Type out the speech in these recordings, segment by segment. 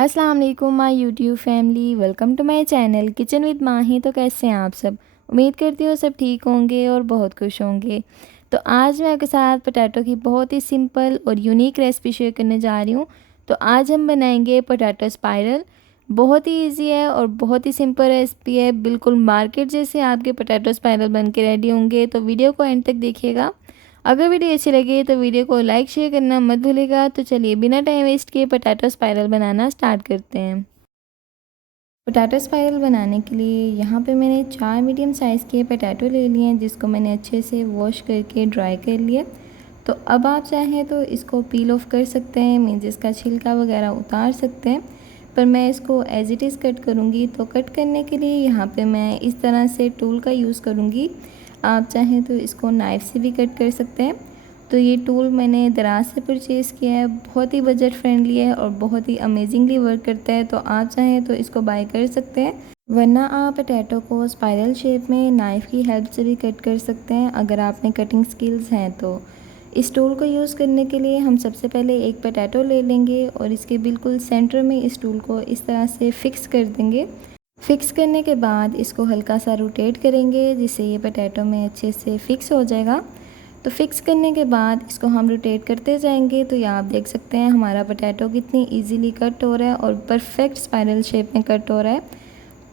अस्सलाम वालेकुम my YouTube family, welcome to my channel kitchen with Mahi. तो कैसे हैं आप सब? उम्मीद करती हूँ सब ठीक होंगे और बहुत खुश होंगे। तो आज मैं आपके साथ पोटैटो की बहुत ही सिंपल और यूनिक रेसिपी शेयर करने जा रही हूँ। तो आज हम बनाएंगे पोटैटो स्पाइरल। बहुत ही इजी है और बहुत ही सिंपल रेसिपी है। बिल्कुल मार्केट जैसे आपके पोटैटो स्पाइरल बन के रेडी होंगे। तो वीडियो को एंड तक देखिएगा। अगर वीडियो अच्छी लगे तो वीडियो को लाइक शेयर करना मत भूलिएगा। तो चलिए बिना टाइम वेस्ट किए पोटैटो स्पाइरल बनाना स्टार्ट करते हैं। पोटैटो स्पाइरल बनाने के लिए यहाँ पे मैंने 4 मीडियम साइज़ के पोटैटो ले लिए हैं, जिसको मैंने अच्छे से वॉश करके ड्राई कर लिया। तो अब आप चाहें तो इसको पील ऑफ कर सकते हैं, मीन्स इसका छिलका वगैरह उतार सकते हैं, पर मैं इसको एज इट इज़ कट करूँगी। तो कट करने के लिए यहाँ पे मैं इस तरह से टूल का यूज़ करूँगी। आप चाहें तो इसको नाइफ़ से भी कट कर सकते हैं। तो ये टूल मैंने दराज से परचेज़ किया है, बहुत ही बजट फ्रेंडली है और बहुत ही अमेजिंगली वर्क करता है। तो आप चाहें तो इसको बाय कर सकते हैं, वरना आप पोटैटो को स्पाइरल शेप में नाइफ़ की हेल्प से भी कट कर सकते हैं अगर आप में कटिंग स्किल्स हैं तो। इस टूल को यूज़ करने के लिए हम सबसे पहले एक पोटैटो ले लेंगे और इसके बिल्कुल सेंटर में इस टूल को इस तरह से फिक्स कर देंगे। फिक्स करने के बाद इसको हल्का सा रोटेट करेंगे, जिससे ये पोटैटो में अच्छे से फिक्स हो जाएगा। तो फिक्स करने के बाद इसको हम रोटेट करते जाएंगे। तो ये आप देख सकते हैं हमारा पोटैटो कितनी इजीली कट हो रहा है और परफेक्ट स्पाइरल शेप में कट हो रहा है।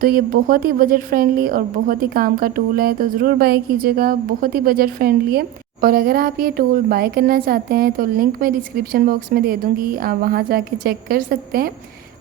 तो ये बहुत ही बजट फ्रेंडली और बहुत ही काम का टूल है, तो ज़रूर बाय कीजिएगा। बहुत ही बजट फ्रेंडली है। और अगर आप ये टूल बाय करना चाहते हैं तो लिंक मैं डिस्क्रिप्शन बॉक्स में दे दूँगी, आप वहाँ जाके चेक कर सकते हैं।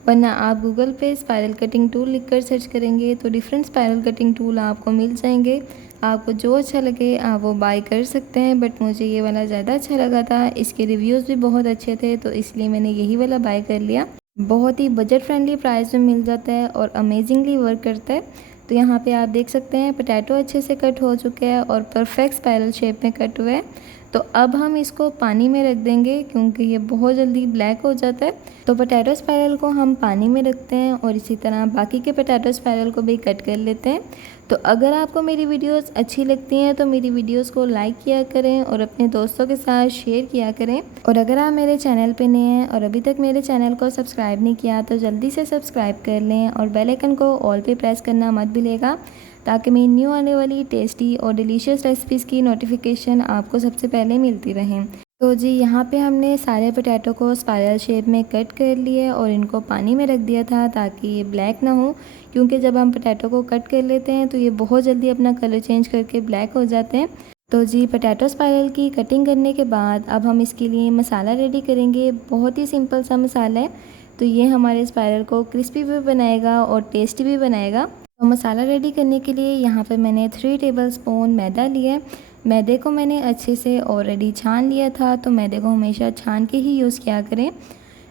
वरना आप गूगल पे स्पाइरल कटिंग टूल लिखकर सर्च करेंगे तो डिफरेंट स्पाइरल कटिंग टूल आपको मिल जाएंगे। आपको जो अच्छा लगे आप वो बाय कर सकते हैं, बट मुझे ये वाला ज़्यादा अच्छा लगा था। इसके रिव्यूज़ भी बहुत अच्छे थे, तो इसलिए मैंने यही वाला बाय कर लिया। बहुत ही बजट फ्रेंडली प्राइस में मिल जाता है और अमेजिंगली वर्क करता है। तो यहाँ पे आप देख सकते हैं पोटैटो अच्छे से कट हो चुके हैं और परफेक्ट स्पाइरल शेप में कट हुए हैं। तो अब हम इसको पानी में रख देंगे, क्योंकि ये बहुत जल्दी ब्लैक हो जाता है। तो पोटैटो स्पाइरल को हम पानी में रखते हैं और इसी तरह बाकी के पोटैटो स्पाइरल को भी कट कर लेते हैं। तो अगर आपको मेरी वीडियोस अच्छी लगती हैं तो मेरी वीडियोस को लाइक किया करें और अपने दोस्तों के साथ शेयर किया करें। और अगर आप मेरे चैनल पे नए हैं और अभी तक मेरे चैनल को सब्सक्राइब नहीं किया तो जल्दी से सब्सक्राइब कर लें और बेल आइकन को ऑल पे प्रेस करना मत भूलिएगा, ताकि मेरी न्यू आने वाली टेस्टी और डिलीशियस रेसिपीज़ की नोटिफिकेशन आपको सबसे पहले मिलती रहें। तो जी यहाँ पे हमने सारे पोटैटो को स्पाइरल शेप में कट कर लिए और इनको पानी में रख दिया था ताकि ये ब्लैक ना हो, क्योंकि जब हम पोटैटो को कट कर लेते हैं तो ये बहुत जल्दी अपना कलर चेंज करके ब्लैक हो जाते हैं। तो जी पोटैटो स्पाइरल की कटिंग करने के बाद अब हम इसके लिए मसाला रेडी करेंगे। बहुत ही सिंपल सा मसाला है, तो ये हमारे स्पाइरल को क्रिस्पी भी बनाएगा और टेस्टी भी बनाएगा। तो मसाला रेडी करने के लिए यहाँ पर मैंने 3 टेबलस्पून मैदा लिया है। मैदे को मैंने अच्छे से ऑलरेडी छान लिया था, तो मैदे को हमेशा छान के ही यूज़ किया करें।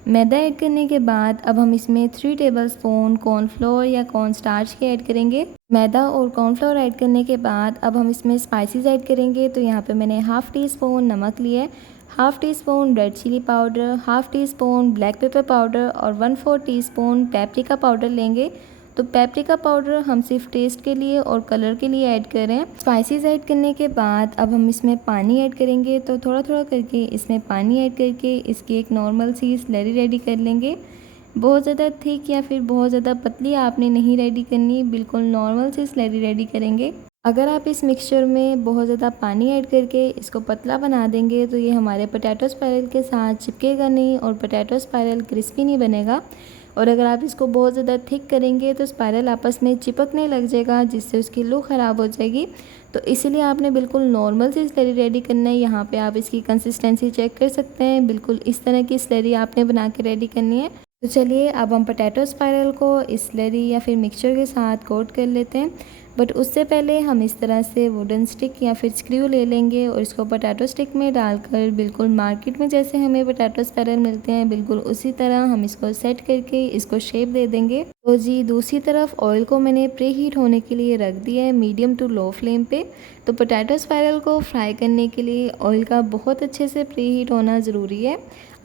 मैदा ऐड करने के बाद अब हम इसमें 3 टेबलस्पून कॉर्नफ्लोर या कॉर्न स्टार्च के ऐड करेंगे। मैदा और कॉर्नफ्लोर ऐड करने के बाद अब हम इसमें स्पाइसेस ऐड करेंगे। तो यहाँ पे मैंने हाफ़ टी स्पून नमक लिया है, half teaspoon red chili powder, half teaspoon black pepper powder और 1/4 टीस्पून पेपरिका पाउडर लेंगे। तो पेपरिका पाउडर हम सिर्फ टेस्ट के लिए और कलर के लिए ऐड कर रहे हैं। स्पाइसेस ऐड करने के बाद अब हम इसमें पानी ऐड करेंगे। तो थोड़ा थोड़ा करके इसमें पानी ऐड करके इसकी एक नॉर्मल सी स्लरी रेडी कर लेंगे। बहुत ज़्यादा थिक या फिर बहुत ज़्यादा पतली आपने नहीं रेडी करनी, बिल्कुल नॉर्मल सी स्लरी रेडी करेंगे। अगर आप इस मिक्सचर में बहुत ज़्यादा पानी ऐड करके इसको पतला बना देंगे तो ये हमारे पोटैटो स्पाइरल के साथ चिपकेगा नहीं और पोटैटो स्पाइरल क्रिस्पी नहीं बनेगा। और अगर आप इसको बहुत ज़्यादा थिक करेंगे तो स्पाइरल आपस में चिपकने लग जाएगा, जिससे उसकी लुक ख़राब हो जाएगी। तो इसीलिए आपने बिल्कुल नॉर्मल सी स्लरी रेडी करना है। यहाँ पे आप इसकी कंसिस्टेंसी चेक कर सकते हैं, बिल्कुल इस तरह की स्लरी आपने बना के रेडी करनी है। तो चलिए अब हम पोटैटो स्पाइरल को इस स्लरी या फिर मिक्सचर के साथ कोट कर लेते हैं। बट उससे पहले हम इस तरह से वुडन स्टिक या फिर स्क्रू ले लेंगे और इसको पोटैटो स्टिक में डालकर बिल्कुल मार्केट में जैसे हमें पोटैटो स्पाइरल मिलते हैं बिल्कुल उसी तरह हम इसको सेट करके इसको शेप दे देंगे। तो जी दूसरी तरफ ऑयल को मैंने प्री हीट होने के लिए रख दिया है मीडियम टू लो फ्लेम पे। तो पोटैटो स्पाइरल को फ्राई करने के लिए ऑयल का बहुत अच्छे से प्री हीट होना ज़रूरी है।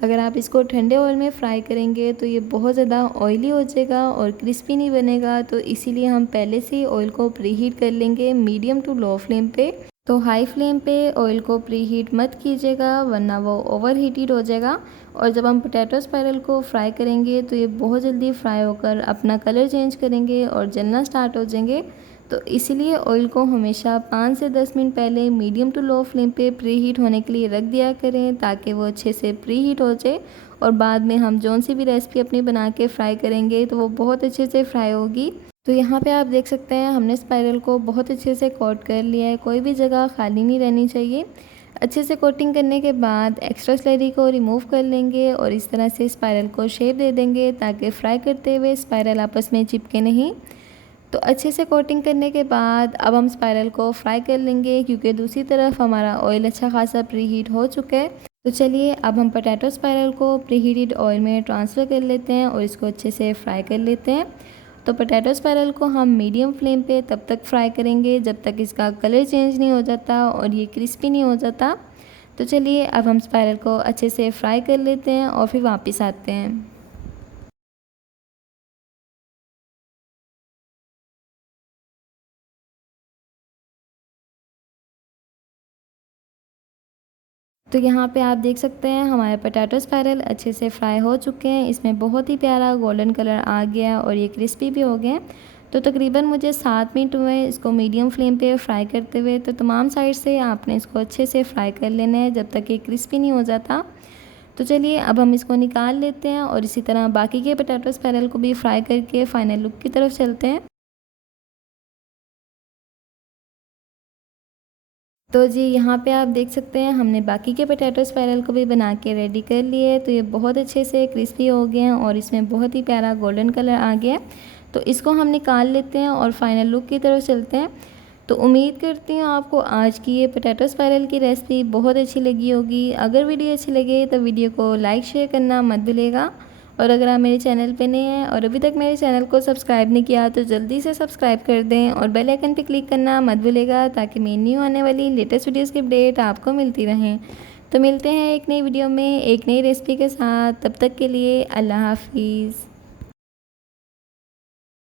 अगर आप इसको ठंडे ऑयल में फ्राई करेंगे तो ये बहुत ज़्यादा ऑयली हो जाएगा और क्रिस्पी नहीं बनेगा। तो इसीलिए हम पहले से ही ऑयल को प्री हीट कर लेंगे मीडियम टू लो फ्लेम पे। तो हाई फ्लेम पे ऑयल को प्री हीट मत कीजिएगा, वरना वो ओवर हीटेड हो जाएगा। और जब हम पोटैटो स्पाइरल को फ्राई करेंगे तो ये बहुत जल्दी फ्राई होकर अपना कलर चेंज करेंगे और जलना स्टार्ट हो जाएंगे। तो इसीलिए ऑयल को हमेशा 5 से 10 मिनट पहले मीडियम टू लो फ्लेम पे प्री हीट होने के लिए रख दिया करें, ताकि वो अच्छे से प्री हीट हो जाए और बाद में हम जौन सी भी रेसिपी अपनी बना के फ्राई करेंगे तो वो बहुत अच्छे से फ्राई होगी। तो यहाँ पे आप देख सकते हैं हमने स्पाइरल को बहुत अच्छे से कोट कर लिया है, कोई भी जगह खाली नहीं रहनी चाहिए। अच्छे से कोटिंग करने के बाद एक्स्ट्रा स्लरी को रिमूव कर लेंगे और इस तरह से स्पाइरल को शेप दे देंगे, ताकि फ्राई करते हुए स्पाइरल आपस में चिपके नहीं। तो अच्छे से कोटिंग करने के बाद अब हम स्पाइरल को फ्राई कर लेंगे, क्योंकि दूसरी तरफ हमारा ऑयल अच्छा खासा प्री हीट हो चुका है। तो चलिए अब हम पोटैटो स्पाइरल को प्री हीटेड ऑयल में ट्रांसफ़र कर लेते हैं और इसको अच्छे से फ्राई कर लेते हैं। तो पोटैटो स्पाइरल को हम मीडियम फ्लेम पे तब तक फ्राई करेंगे जब तक इसका कलर चेंज नहीं हो जाता और ये क्रिस्पी नहीं हो जाता। तो चलिए अब हम स्पाइरल को अच्छे से फ्राई कर लेते हैं और फिर वापस आते हैं। तो यहाँ पे आप देख सकते हैं हमारे पोटैटो स्पाइरल अच्छे से फ्राई हो चुके हैं, इसमें बहुत ही प्यारा गोल्डन कलर आ गया और ये क्रिस्पी भी हो गए हैं। तो तकरीबन मुझे 7 मिनट हुए इसको मीडियम फ्लेम पे फ्राई करते हुए। तो तमाम साइड से आपने इसको अच्छे से फ्राई कर लेना है जब तक ये क्रिस्पी नहीं हो जाता। तो चलिए अब हम इसको निकाल लेते हैं और इसी तरह बाकी के पोटैटो स्पाइरल को भी फ्राई करके फाइनल लुक की तरफ चलते हैं। तो जी यहाँ पे आप देख सकते हैं हमने बाकी के पोटैटो स्पाइरल को भी बना के रेडी कर लिए। तो ये बहुत अच्छे से क्रिस्पी हो गए हैं और इसमें बहुत ही प्यारा गोल्डन कलर आ गया है। तो इसको हम निकाल लेते हैं और फाइनल लुक की तरफ चलते हैं। तो उम्मीद करती हूँ आपको आज की ये पोटैटो स्पाइरल की रेसिपी बहुत अच्छी लगी होगी। अगर वीडियो अच्छी लगे तो वीडियो को लाइक शेयर करना मत भूलिएगा। और अगर आप मेरे चैनल पे नए हैं और अभी तक मेरे चैनल को सब्सक्राइब नहीं किया तो जल्दी से सब्सक्राइब कर दें और बेल आइकन पे क्लिक करना मत भूलिएगा, ताकि मेरी न्यू आने वाली लेटेस्ट वीडियोज़ की अपडेट आपको मिलती रहें। तो मिलते हैं एक नई वीडियो में एक नई रेसिपी के साथ, तब तक के लिए अल्लाह हाफिज़।